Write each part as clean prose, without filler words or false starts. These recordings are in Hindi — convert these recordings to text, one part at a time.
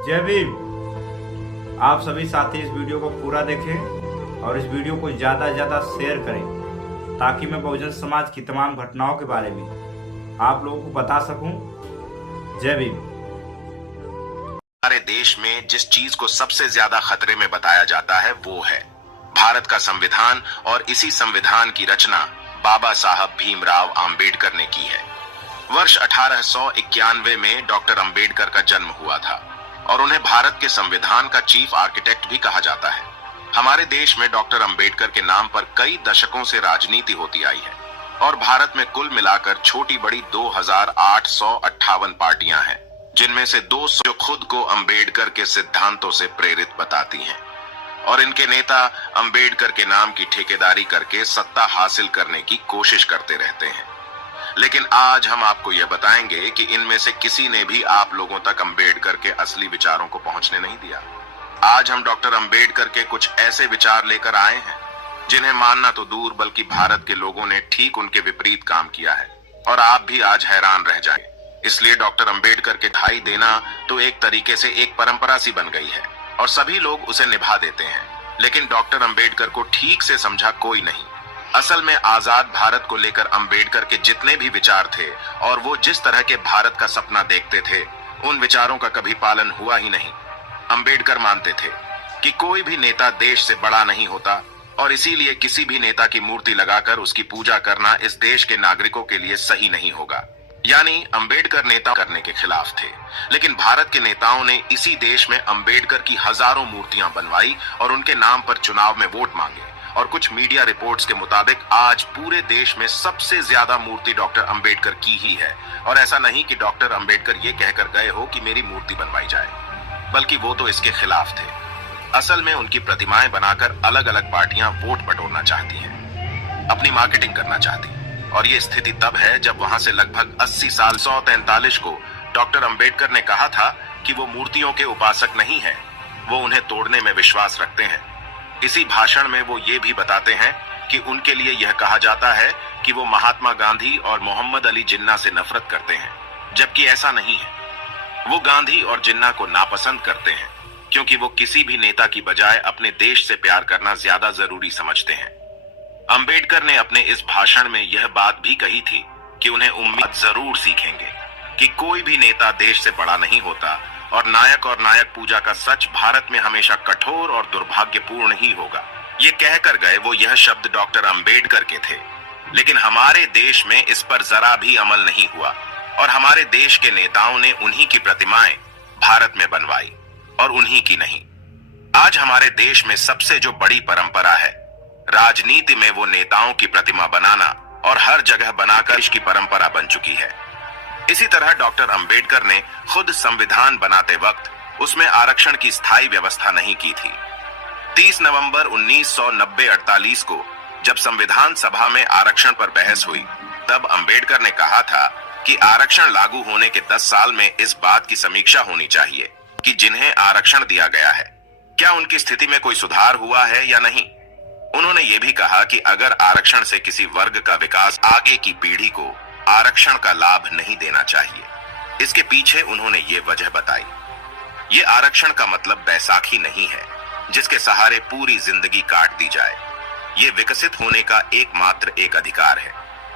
जय भीम। आप सभी साथी इस वीडियो को पूरा देखें और इस वीडियो को ज़्यादा से ज़्यादा शेयर करें ताकि मैं बहुजन समाज की तमाम घटनाओं के बारे में आप लोगों को बता सकूं। जय भीम। हमारे देश में जिस चीज को सबसे ज्यादा खतरे में बताया जाता है वो है भारत का संविधान, और इसी संविधान की रचना बाबा साहब भीमराव आम्बेडकर ने की है। वर्ष 1891 में डॉक्टर आम्बेडकर का जन्म हुआ था और उन्हें भारत के संविधान का चीफ आर्किटेक्ट भी कहा जाता है। हमारे देश में डॉक्टर आम्बेडकर के नाम पर कई दशकों से राजनीति होती आई है और भारत में कुल मिलाकर छोटी बड़ी 2858 पार्टियां हैं, जिनमें से 200 जो खुद को आम्बेडकर के सिद्धांतों से प्रेरित बताती हैं और इनके नेता आम्बेडकर के नाम की ठेकेदारी करके सत्ता हासिल करने की कोशिश करते रहते हैं। लेकिन आज हम आपको यह बताएंगे कि इनमें से किसी ने भी आप लोगों तक आम्बेडकर के असली विचारों को पहुंचने नहीं दिया। आज हम डॉक्टर आम्बेडकर के कुछ ऐसे विचार लेकर आए हैं जिन्हें मानना तो दूर बल्कि भारत के लोगों ने ठीक उनके विपरीत काम किया है, और आप भी आज हैरान रह जाएंगे। इसलिए डॉक्टर आम्बेडकर के बधाई देना तो एक तरीके से एक परंपरा सी बन गई है और सभी लोग उसे निभा देते हैं, लेकिन डॉक्टर आम्बेडकर को ठीक से समझा कोई नहीं। असल में आजाद भारत को लेकर आम्बेडकर के जितने भी विचार थे और वो जिस तरह के भारत का सपना देखते थे, उन विचारों का कभी पालन हुआ ही नहीं। आम्बेडकर मानते थे कि कोई भी नेता देश से बड़ा नहीं होता और इसीलिए किसी भी नेता की मूर्ति लगाकर उसकी पूजा करना इस देश के नागरिकों के लिए सही नहीं होगा। यानी आम्बेडकर नेता करने के खिलाफ थे, लेकिन भारत के नेताओं ने इसी देश में आम्बेडकर की हजारों मूर्तियां बनवाई और उनके नाम पर चुनाव में वोट मांगे। और कुछ मीडिया रिपोर्ट्स के मुताबिक आज पूरे देश में सबसे ज्यादा मूर्ति डॉक्टर आम्बेडकर की ही है। और ऐसा नहीं कि डॉक्टर आम्बेडकर ये कहकर गए हो कि मेरी मूर्ति बनवाई जाए, बल्कि वो तो इसके खिलाफ थे। असल में उनकी प्रतिमाएं बनाकर अलग अलग पार्टियां वोट बटोरना चाहती हैं, अपनी मार्केटिंग करना चाहती हैं। और ये स्थिति तब है जब वहां से लगभग 80 साल 1943 को डॉक्टर आम्बेडकर ने कहा था कि वो मूर्तियों के उपासक नहीं है, वो उन्हें तोड़ने में विश्वास रखते हैं। इसी भाषण में वो ये भी बताते हैं कि उनके लिए यह कहा जाता है कि वो महात्मा गांधी और मोहम्मद अली जिन्ना से नफरत करते हैं, जबकि ऐसा नहीं है। वो गांधी और जिन्ना को नापसंद करते हैं क्योंकि वो किसी भी नेता की बजाय अपने देश से प्यार करना ज्यादा जरूरी समझते हैं। आम्बेडकर ने अपने इस भाषण में यह बात भी कही थी कि उन्हें उम्मीद जरूर सीखेंगे कि कोई भी नेता देश से बड़ा नहीं होता और नायक पूजा का सच भारत में हमेशा कठोर और दुर्भाग्यपूर्ण ही होगा। ये कहकर गए वो यह शब्द डॉक्टर आम्बेडकर के थे, लेकिन हमारे देश में इस पर जरा भी अमल नहीं हुआ और हमारे देश के नेताओं ने उन्हीं की प्रतिमाएं भारत में बनवाई और उन्हीं की नहीं। आज हमारे देश में सबसे जो बड़ी परंपरा है राजनीति में, वो नेताओं की प्रतिमा बनाना और हर जगह बनाकर इसकी परंपरा बन चुकी है। इसी तरह डॉक्टर आम्बेडकर ने खुद संविधान बनाते वक्त उसमें आरक्षण की स्थायी व्यवस्था नहीं की थी। 30 नवंबर 1990-48 को जब संविधान सभा में आरक्षण पर बहस हुई, तब आम्बेडकर ने कहा था कि आरक्षण लागू होने के 10 साल में इस बात की समीक्षा होनी चाहिए कि जिन्हें आरक्षण दिया गया है क्या उनकी स्थिति में कोई सुधार हुआ है या नहीं। उन्होंने ये भी कहा कि अगर आरक्षण से किसी वर्ग का विकास, आगे की पीढ़ी को आरक्षण का लाभ नहीं देना चाहिए। इसके पीछे उन्होंने ये वजह बताई। ये आरक्षण का मतलब बैसाखी नहीं है जिसके सहारे पूरी जिंदगी काट दी जाए। ये विकसित होने का एकमात्र एक अधिकार है।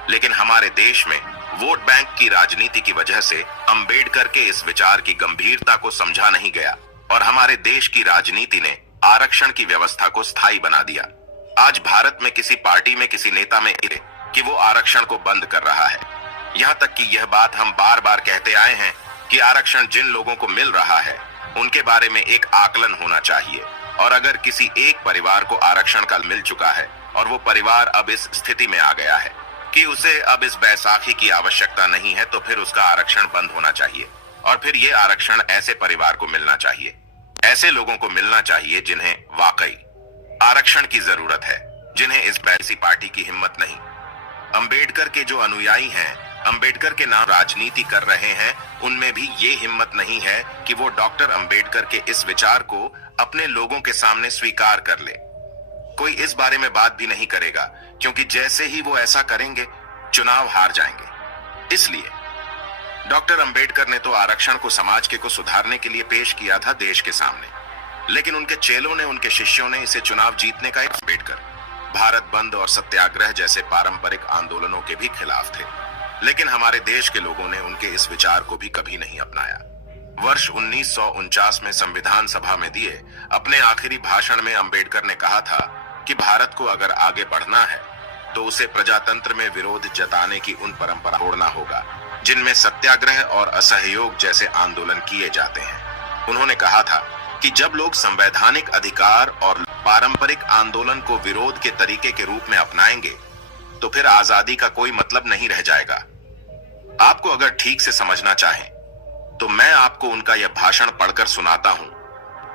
लेकिन हमारे देश में वोट बैंक की राजनीति की वजह से आम्बेडकर के इस विचार की गंभीरता को समझा नहीं गया और हमारे देश की राजनीति ने आरक्षण की व्यवस्था को स्थायी बना दिया। आज भारत में किसी पार्टी में किसी नेता में कि वो आरक्षण को बंद कर रहा है। यहाँ तक कि यह बात हम बार बार कहते आए हैं कि आरक्षण जिन लोगों को मिल रहा है उनके बारे में एक आकलन होना चाहिए, और अगर किसी एक परिवार को आरक्षण का मिल चुका है और वो परिवार अब इस स्थिति में आ गया है कि उसे अब इस बैसाखी की आवश्यकता नहीं है, तो फिर उसका आरक्षण बंद होना चाहिए और फिर ये आरक्षण ऐसे परिवार को मिलना चाहिए, ऐसे लोगों को मिलना चाहिए जिन्हें वाकई आरक्षण की जरूरत है, जिन्हें इस बैसी पार्टी की हिम्मत नहीं। अंबेडकर के जो अनुयायी हैं, अंबेडकर के नाम राजनीति कर रहे हैं, उनमें भी ये हिम्मत नहीं है कि वो डॉक्टर अंबेडकर के इस विचार को अपने लोगों के सामने स्वीकार कर ले। कोई इस बारे में बात भी नहीं करेगा क्योंकि जैसे ही वो ऐसा करेंगे चुनाव हार जाएंगे। इसलिए डॉक्टर अंबेडकर ने तो आरक्षण को समाज के को सुधारने के लिए पेश किया था देश के सामने, लेकिन उनके चेलों ने, उनके शिष्यों ने इसे चुनाव जीतने का एक अंबेडकर भारत बंद और सत्याग्रह जैसे पारंपरिक आंदोलनों के भी खिलाफ थे, लेकिन हमारे देश के लोगों ने उनके इस विचार को भी कभी नहीं अपनाया। वर्ष 1949 में संविधान सभा में दिए अपने आखिरी भाषण में अंबेडकर ने कहा था कि भारत को अगर आगे बढ़ना है तो उसे प्रजातंत्र में विरोध जताने की उन परंपरा छोड़ना होगा जिनमें सत्याग्रह और असहयोग जैसे आंदोलन किए जाते हैं। उन्होंने कहा था कि जब लोग संवैधानिक अधिकार और पारंपरिक आंदोलन को विरोध के तरीके के रूप में अपनाएंगे तो फिर आजादी का कोई मतलब नहीं रह जाएगा। आपको अगर ठीक से समझना चाहें तो मैं आपको उनका यह भाषण पढ़कर सुनाता हूं,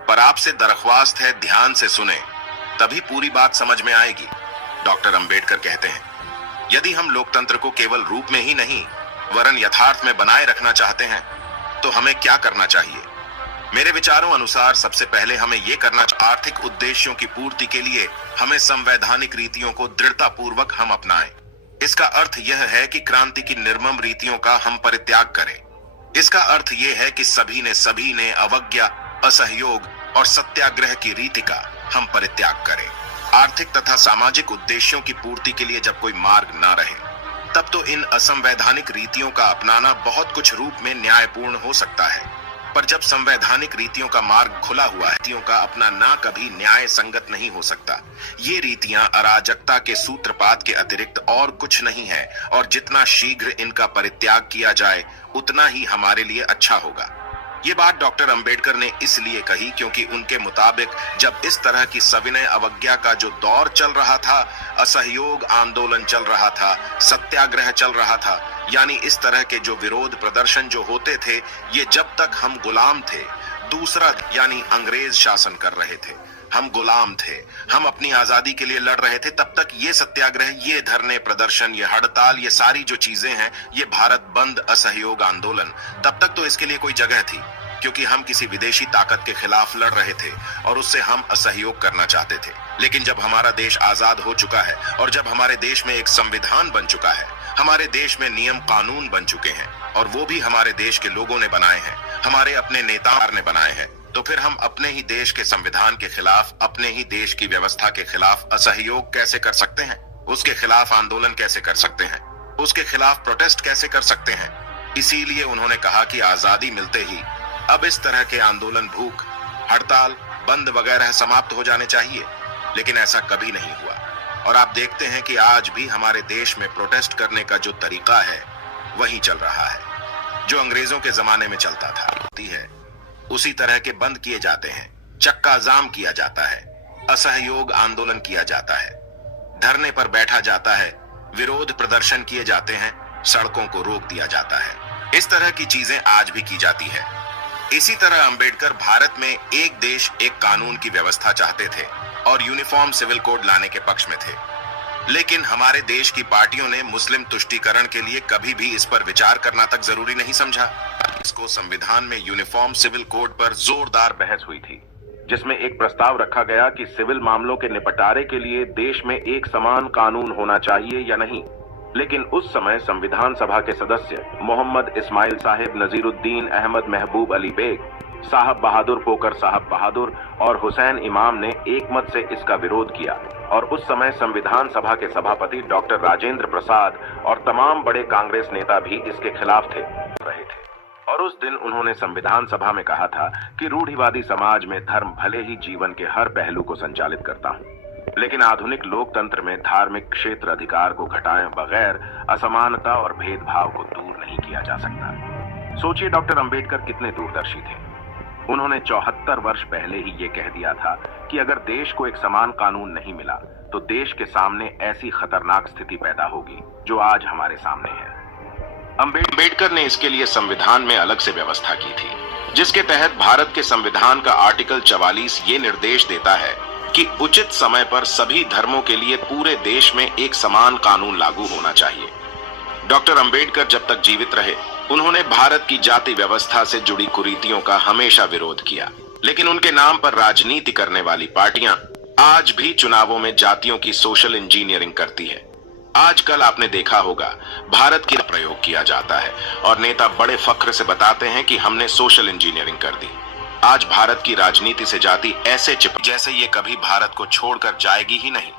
पर आपसे दरख्वास्त है ध्यान से सुने, तभी पूरी बात समझ में आएगी। डॉक्टर अंबेडकर कहते हैं, यदि हम लोकतंत्र को केवल रूप में ही नहीं वरन यथार्थ में बनाए रखना चाहते हैं तो हमें क्या करना चाहिए। मेरे विचारों अनुसार सबसे पहले हमें यह करना चाहिए, आर्थिक उद्देश्यों की पूर्ति के लिए हमें संवैधानिक रीतियों को दृढ़ता पूर्वक हम अपनाएं। इसका अर्थ यह है कि क्रांति की निर्मम रीतियों का हम परित्याग करें। इसका अर्थ यह है कि सभी ने अवज्ञा, असहयोग और सत्याग्रह की रीति का हम परित्याग करें। आर्थिक तथा सामाजिक उद्देश्यों की पूर्ति के लिए जब कोई मार्ग न रहे तब तो इन असंवैधानिक रीतियों का अपनाना बहुत कुछ रूप में न्यायपूर्ण हो सकता है, पर जब संवैधानिक रीतियों का मार्ग खुला हुआ है, रीतियों का अपनाना कभी न्याय संगत नहीं हो सकता। ये रीतियां अराजकता के सूत्रपात के अतिरिक्त और कुछ नहीं है, और जितना शीघ्र इनका परित्याग किया जाए उतना ही हमारे लिए अच्छा होगा। ये बात डॉक्टर अंबेडकर ने इसलिए कही क्योंकि उनके मुताबिक जब इस तरह की सविनय अवज्ञा का जो दौर चल रहा था, असहयोग आंदोलन चल रहा था, सत्याग्रह चल रहा था, यानी इस तरह के जो विरोध प्रदर्शन जो होते थे, ये जब तक हम गुलाम थे, दूसरा यानी अंग्रेज शासन कर रहे थे, हम गुलाम थे, हम अपनी आजादी के लिए लड़ रहे थे, तब तक ये सत्याग्रह, ये धरने प्रदर्शन, ये हड़ताल, ये सारी जो चीजें हैं, ये भारत बंद, असहयोग आंदोलन, तब तक तो इसके लिए कोई जगह थी, क्योंकि हम किसी विदेशी ताकत के खिलाफ लड़ रहे थे और उससे हम असहयोग करना चाहते थे। लेकिन जब हमारा देश आजाद हो चुका है और जब हमारे देश में एक संविधान बन चुका है, हमारे देश में नियम कानून बन चुके हैं और वो भी हमारे देश के लोगों ने बनाए हैं, हमारे अपने नेताओं ने बनाए हैं, तो फिर हम अपने ही देश के संविधान के खिलाफ, अपने ही देश की व्यवस्था के खिलाफ असहयोग कैसे कर सकते हैं? उसके खिलाफ आंदोलन कैसे कर सकते हैं? उसके खिलाफ प्रोटेस्ट कैसे कर सकते हैं? इसीलिए उन्होंने कहा कि आजादी मिलते ही अब इस तरह के आंदोलन, भूख हड़ताल, बंद वगैरह समाप्त हो जाने चाहिए, लेकिन ऐसा कभी नहीं हुआ। और आप देखते हैं कि आज भी हमारे देश में प्रोटेस्ट करने का जो तरीका है वही चल रहा है जो अंग्रेजों के जमाने में चलता था। होती है उसी तरह के बंद किए जाते हैं, चक्का जाम किया जाता है, असहयोग आंदोलन किया जाता है, धरने पर बैठा जाता है, विरोध प्रदर्शन किए जाते हैं, सड़कों को रोक दिया जाता है। इस तरह की चीजें आज भी की जाती है। इसी तरह अंबेडकर भारत में एक देश एक कानून की व्यवस्था चाहते थे और यूनिफॉर्म सिविल कोड लाने के पक्ष में थे, लेकिन हमारे देश की पार्टियों ने मुस्लिम तुष्टीकरण के लिए कभी भी इस पर विचार करना तक जरूरी नहीं समझा। इसको संविधान में यूनिफॉर्म सिविल कोड पर जोरदार बहस हुई थी, जिसमें एक प्रस्ताव रखा गया कि सिविल मामलों के निपटारे के लिए देश में एक समान कानून होना चाहिए या नहीं। लेकिन उस समय संविधान सभा के सदस्य मोहम्मद इस्माइल साहिब, नजीरुद्दीन अहमद महबूब अली बेग, साहब बहादुर पोकर साहब बहादुर और हुसैन इमाम ने एकमत से इसका विरोध किया और उस समय संविधान सभा के सभापति डॉक्टर राजेंद्र प्रसाद और तमाम बड़े कांग्रेस नेता भी इसके खिलाफ रहे थे। और उस दिन उन्होंने संविधान सभा में कहा था कि रूढ़िवादी समाज में धर्म भले ही जीवन के हर पहलू को संचालित करता हूँ, लेकिन आधुनिक लोकतंत्र में धार्मिक क्षेत्र अधिकार को घटाए बगैर असमानता और भेदभाव को दूर नहीं किया जा सकता। सोचिए डॉक्टर अंबेडकर कितने दूरदर्शी थे। उन्होंने 74 वर्ष पहले ही ये कह दिया था कि अगर देश को एक समान कानून नहीं मिला तो देश के सामने ऐसी खतरनाक स्थिति पैदा होगी जो आज हमारे सामने है। अंबेडकर ने इसके लिए संविधान में अलग से व्यवस्था की थी, जिसके तहत भारत के संविधान का आर्टिकल 44 ये निर्देश देता है कि उचित समय पर सभी धर्मों के लिए पूरे देश में एक समान कानून लागू होना चाहिए। डॉक्टर अंबेडकर जब तक जीवित रहे उन्होंने भारत की जाति व्यवस्था से जुड़ी कुरीतियों का हमेशा विरोध किया, लेकिन उनके नाम पर राजनीति करने वाली पार्टियां आज भी चुनावों में जातियों की सोशल इंजीनियरिंग करती है। आजकल आपने देखा होगा भारत की प्रयोग किया जाता है और नेता बड़े फख्र से बताते हैं कि हमने सोशल इंजीनियरिंग कर दी। आज भारत की राजनीति से जाति ऐसे चिपक जैसे ये कभी भारत को छोड़कर जाएगी ही नहीं।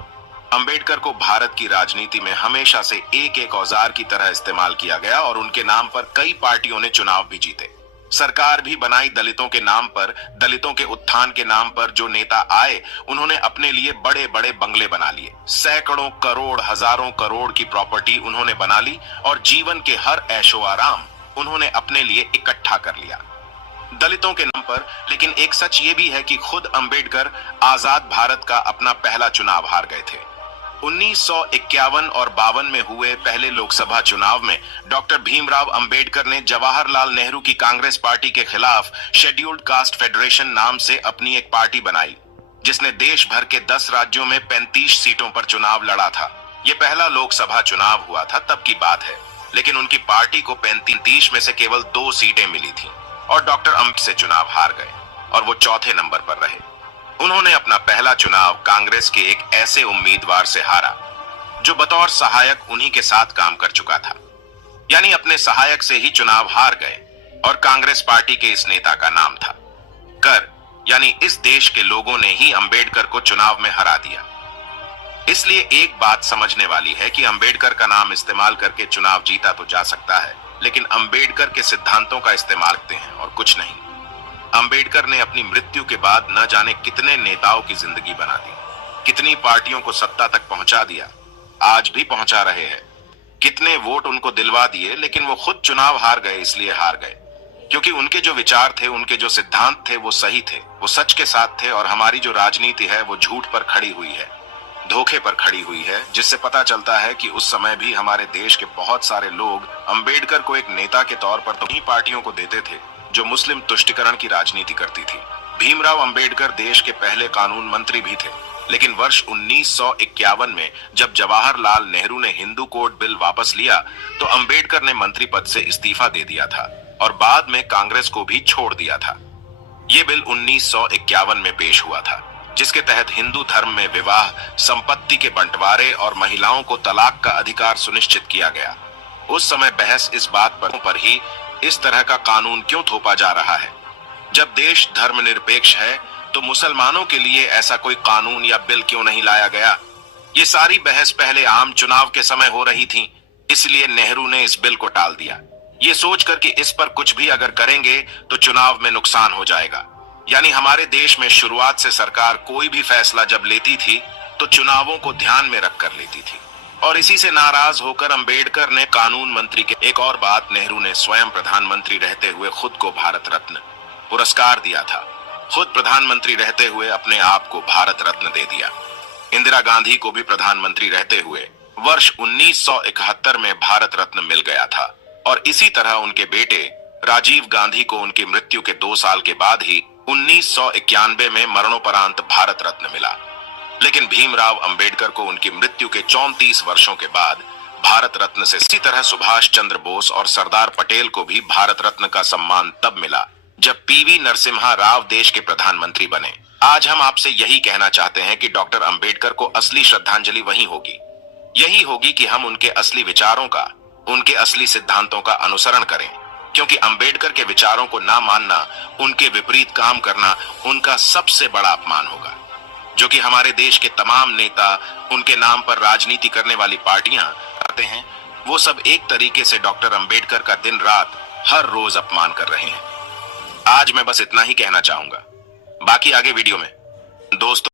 अंबेडकर को भारत की राजनीति में हमेशा से एक एक औजार की तरह इस्तेमाल किया गया और उनके नाम पर कई पार्टियों ने चुनाव भी जीते, सरकार भी बनाई दलितों के नाम पर। दलितों के उत्थान के नाम पर जो नेता आए उन्होंने अपने लिए बड़े बड़े बंगले बना लिए, सैकड़ों करोड़ हजारों करोड़ की प्रॉपर्टी उन्होंने बना ली और जीवन के हर ऐशो आराम उन्होंने अपने लिए इकट्ठा कर लिया दलितों के नाम पर। लेकिन एक सच ये भी है कि खुद अंबेडकर आजाद भारत का अपना पहला चुनाव हार गए थे। 1951 और 52 में हुए पहले लोकसभा चुनाव में डॉक्टर भीमराव अंबेडकर ने जवाहरलाल नेहरू की कांग्रेस पार्टी के खिलाफ शेड्यूल्ड कास्ट फेडरेशन नाम से अपनी एक पार्टी बनाई, जिसने देश भर के 10 राज्यों में 35 सीटों पर चुनाव लड़ा था। यह पहला लोकसभा चुनाव हुआ था तब की बात है, लेकिन उनकी पार्टी को 35 में से केवल 2 सीटें मिली थी और डॉक्टर अंबेडकर से चुनाव हार गए और वो चौथे नंबर पर रहे। उन्होंने अपना पहला चुनाव कांग्रेस के एक ऐसे उम्मीदवार से हारा जो बतौर सहायक उन्हीं के साथ काम कर चुका था, यानी अपने सहायक से ही चुनाव हार गए और कांग्रेस पार्टी के इस नेता का नाम था कर, यानी इस देश के लोगों ने ही अंबेडकर को चुनाव में हरा दिया। इसलिए एक बात समझने वाली है कि अंबेडकर का नाम इस्तेमाल करके चुनाव जीता तो जा सकता है, लेकिन अंबेडकर के सिद्धांतों का इस्तेमाल करते हैं और कुछ नहीं। अंबेडकर ने अपनी मृत्यु के बाद न जाने कितने नेताओं की जिंदगी बना दी, कितनी पार्टियों को सत्ता तक पहुंचा दिया, आज भी पहुंचा रहे हैं। कितने वोट उनको दिलवा दिए, लेकिन वो खुद चुनाव हार गए। इसलिए हार गए क्योंकि उनके जो विचार थे, उनके जो सिद्धांत थे वो सही थे, वो सच के साथ थे। और हमारी जो राजनीति है वो झूठ पर खड़ी हुई है, धोखे पर खड़ी हुई है, जिससे पता चलता है कि उस समय भी हमारे देश के बहुत सारे लोग अंबेडकर को एक नेता के तौर पर तो उन्हीं पार्टियों को देते थे जो मुस्लिम तुष्टिकरण की राजनीति करती थी। भीमराव अंबेडकर देश के पहले कानून मंत्री भी थे, लेकिन वर्ष 1951 में जब जवाहरलाल नेहरू ने हिंदू कोड बिल वापस लिया तो अंबेडकर ने मंत्री पद से इस्तीफा दे दिया था और बाद में कांग्रेस को भी छोड़ दिया था। ये बिल 1951 में पेश हुआ था, जिसके तहत हिंदू धर्म में विवाह, संपत्ति के बंटवारे और महिलाओं को तलाक का अधिकार सुनिश्चित किया गया। उस समय बहस इस बात पर ही इस तरह का कानून क्यों थोपा जा रहा है। जब देश धर्मनिरपेक्ष है तो मुसलमानों के लिए ऐसा कोई कानून या बिल क्यों नहीं लाया गया। ये सारी बहस पहले आम चुनाव के समय हो रही थी, इसलिए नेहरू ने इस बिल को टाल दिया, ये सोचकर कि इस पर कुछ भी अगर करेंगे तो चुनाव में नुकसान हो जाएगा। यानी हमारे देश में शुरुआत से सरकार कोई भी फैसला जब लेती थी तो चुनावों को ध्यान में रखकर लेती थी। और इसी से नाराज होकर अंबेडकर ने कानून मंत्री के एक और बात, नेहरू ने स्वयं प्रधानमंत्री रहते हुए खुद को भारत रत्न पुरस्कार दिया था। खुद प्रधानमंत्री रहते हुए अपने आप को भारत रत्न दे दिया। इंदिरा गांधी को भी प्रधानमंत्री रहते हुए वर्ष 1971 में भारत रत्न मिल गया था और इसी तरह उनके बेटे राजीव गांधी को उनकी मृत्यु के 2 साल के बाद ही 1991 में मरणोपरांत भारत रत्न मिला। लेकिन भीमराव अंबेडकर को उनकी मृत्यु के 34 वर्षों के बाद भारत रत्न से इसी तरह सुभाष चंद्र बोस और सरदार पटेल को भी भारत रत्न का सम्मान तब मिला जब पीवी नरसिम्हा राव देश के प्रधानमंत्री बने। आज हम आपसे यही कहना चाहते हैं कि डॉक्टर अंबेडकर को असली श्रद्धांजलि वही होगी, यही होगी कि हम उनके असली विचारों का, उनके असली सिद्धांतों का अनुसरण करें, क्योंकि अंबेडकर के विचारों को ना मानना, उनके विपरीत काम करना उनका सबसे बड़ा अपमान होगा, जो कि हमारे देश के तमाम नेता, उनके नाम पर राजनीति करने वाली पार्टियां करते हैं। वो सब एक तरीके से डॉक्टर अंबेडकर का दिन रात हर रोज अपमान कर रहे हैं। आज मैं बस इतना ही कहना चाहूंगा, बाकी आगे वीडियो में। दोस्तों